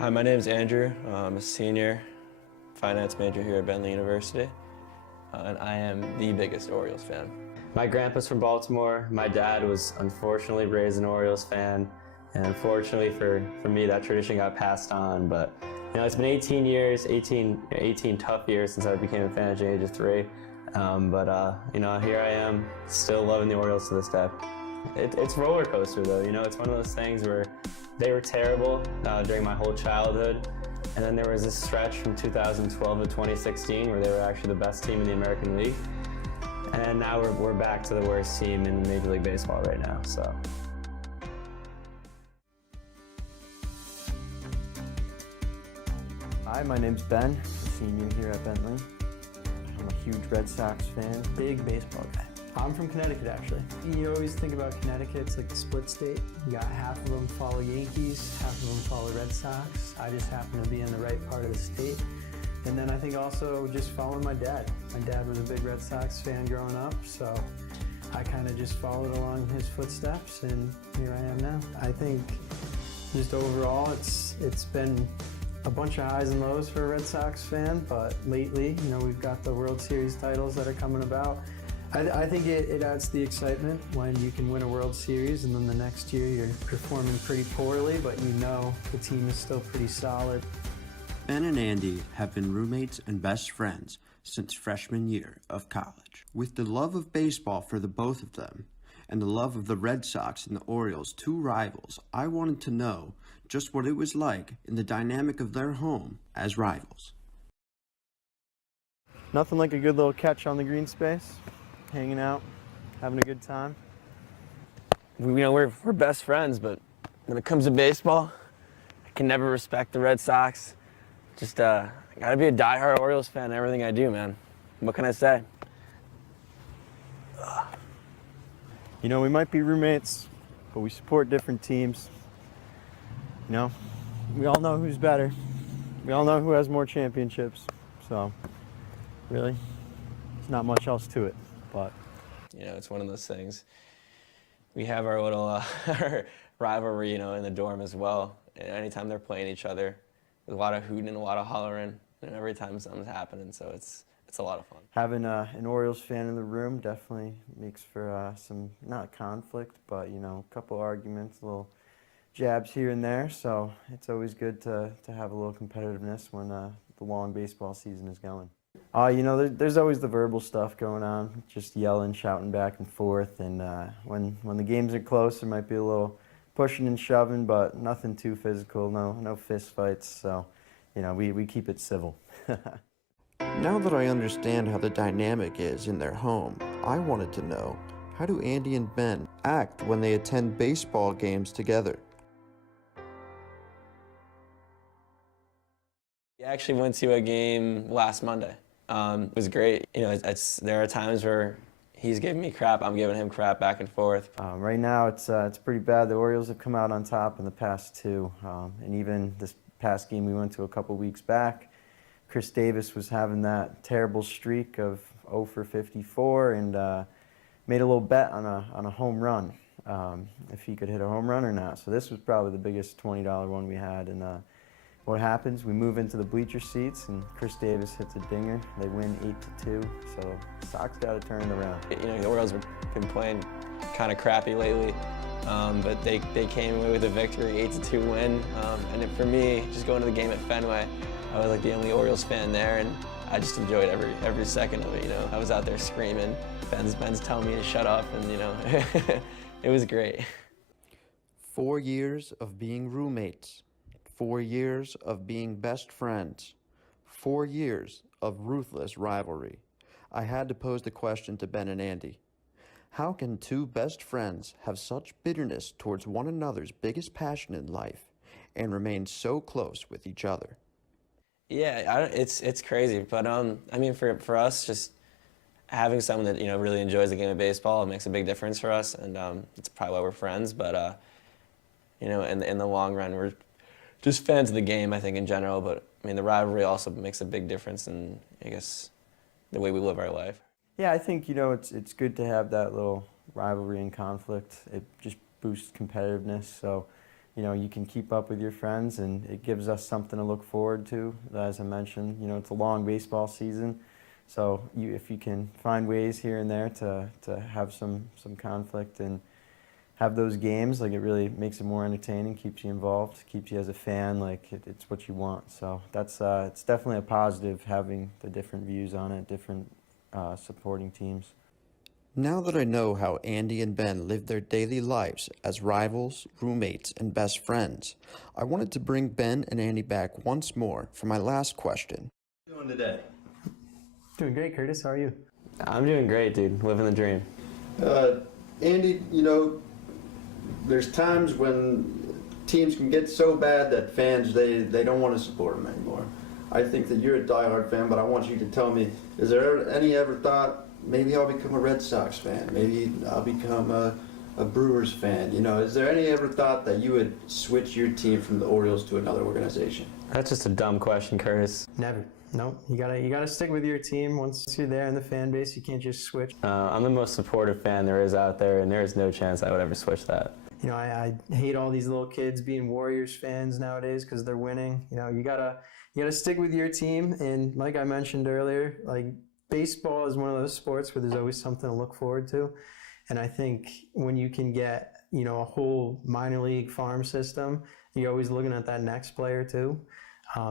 Hi, my name is Andrew. I'm a senior finance major here at Bentley University, and I am the biggest Orioles fan. My grandpa's from Baltimore. My dad was unfortunately raised an Orioles fan, and unfortunately for me, that tradition got passed on. But it's been 18 years, 18 tough years since I became a fan at the age of 3. Here I am, still loving the Orioles to this day. It's a roller coaster though, it's one of those things where they were terrible during my whole childhood, and then there was this stretch from 2012 to 2016 where they were actually the best team in the American League, and now we're back to the worst team in Major League Baseball right now. So. Hi, my name's Ben, a senior here at Bentley. I'm a huge Red Sox fan, big baseball guy. I'm from Connecticut, actually. You always think about Connecticut, it's like the split state. You got half of them follow Yankees, half of them follow Red Sox. I just happen to be in the right part of the state. And then I think also just following my dad. My dad was a big Red Sox fan growing up, so I kind of just followed along his footsteps, and here I am now. I think just overall, it's been a bunch of highs and lows for a Red Sox fan, but lately, we've got the World Series titles that are coming about. I think it adds to the excitement when you can win a World Series and then the next year you're performing pretty poorly, but the team is still pretty solid. Ben and Andy have been roommates and best friends since freshman year of college. With the love of baseball for the both of them and the love of the Red Sox and the Orioles, two rivals, I wanted to know just what it was like in the dynamic of their home as rivals. Nothing like a good little catch on the green space, hanging out, having a good time. We're best friends, but when it comes to baseball, I can never respect the Red Sox. Just I gotta be a diehard Orioles fan in everything I do, man. What can I say? We might be roommates, but we support different teams. We all know who's better. We all know who has more championships. So, really, there's not much else to it. But it's one of those things. We have our little our rivalry, in the dorm as well. And anytime they're playing each other, there's a lot of hooting and a lot of hollering, and every time something's happening. So it's a lot of fun. Having an Orioles fan in the room definitely makes for some, not conflict, but a couple arguments, little jabs here and there. So it's always good to have a little competitiveness when the long baseball season is going. There's always the verbal stuff going on, just yelling, shouting back and forth, and when the games are close, there might be a little pushing and shoving, but nothing too physical, no fist fights, so we keep it civil. Now that I understand how the dynamic is in their home, I wanted to know, how do Andy and Ben act when they attend baseball games together? We actually went to a game last Monday. It was great. There are times where he's giving me crap, I'm giving him crap, back and forth. Right now, it's pretty bad. The Orioles have come out on top in the past two, and even this past game we went to a couple weeks back, Chris Davis was having that terrible streak of 0 for 54, and made a little bet on a home run, if he could hit a home run or not. So this was probably the biggest $20 one we had, and what happens, we move into the bleacher seats, and Chris Davis hits a dinger. They win 8-2, so Sox got to turn it around. The Orioles have been playing kind of crappy lately, but they came away with a victory, 8-2 win. And for me, just going to the game at Fenway, I was like the only Orioles fan there, and I just enjoyed every second of it. I was out there screaming. Ben's telling me to shut up, and it was great. 4 years of being roommates. 4 years of being best friends. 4 years of ruthless rivalry. I had to pose the question to Ben and Andy. How can two best friends have such bitterness towards one another's biggest passion in life and remain so close with each other? Yeah, it's crazy, but for us, just having someone that really enjoys the game of baseball, it makes a big difference for us, and it's probably why we're friends. But in the long run, we're just fans of the game, I think, in general. But the rivalry also makes a big difference in, I guess, the way we live our life. Yeah, I think it's good to have that little rivalry and conflict. It just boosts competitiveness. So you can keep up with your friends, and it gives us something to look forward to. As I mentioned, it's a long baseball season, so if you can find ways here and there to have some conflict and have those games, like, it really makes it more entertaining, keeps you involved, keeps you as a fan, like it's what you want. So that's it's definitely a positive, having the different views on it, different supporting teams. Now that I know how Andy and Ben live their daily lives as rivals, roommates, and best friends, I wanted to bring Ben and Andy back once more for my last question. How are you doing today? Doing great, Curtis. How are you? I'm doing great, dude. Living the dream. Andy, there's times when teams can get so bad that fans, they don't want to support them anymore. I think that you're a diehard fan, but I want you to tell me, is there any ever thought, maybe I'll become a Red Sox fan, maybe I'll become a Brewers fan? Is there any ever thought that you would switch your team from the Orioles to another organization? That's just a dumb question, Curtis. Never. No, you gotta stick with your team. Once you're there in the fan base, you can't just switch. I'm the most supportive fan there is out there, and there is no chance I would ever switch that. I hate all these little kids being Warriors fans nowadays because they're winning. You gotta stick with your team. And like I mentioned earlier, like, baseball is one of those sports where there's always something to look forward to. And I think when you can get, a whole minor league farm system, you're always looking at that next player too.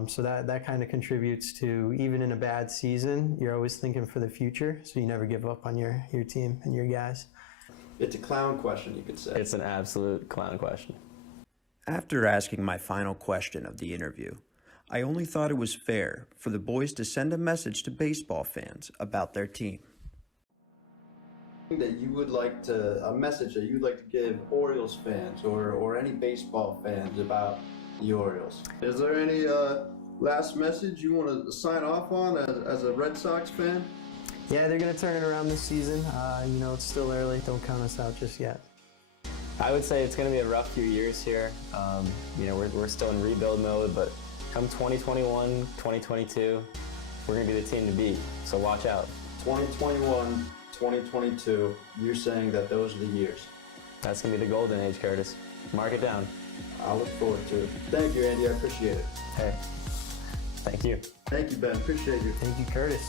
So that kind of contributes to, even in a bad season, you're always thinking for the future, so you never give up on your team and your guys. It's a clown question, you could say. It's an absolute clown question. After asking my final question of the interview, I only thought it was fair for the boys to send a message to baseball fans about their team. That you would like to, a message that you'd like to give Orioles fans or any baseball fans about the Orioles. Is there any last message you want to sign off on as a Red Sox fan? Yeah, they're going to turn it around this season. It's still early. Don't count us out just yet. I would say it's going to be a rough few years here. We're still in rebuild mode, but come 2021, 2022, we're going to be the team to beat. So watch out. 2021, 2022, you're saying that those are the years. That's going to be the golden age, Curtis. Mark it down. I look forward to it. Thank you, Andy. I appreciate it. Hey, thank you. Thank you, Ben. Appreciate you. Thank you, Curtis.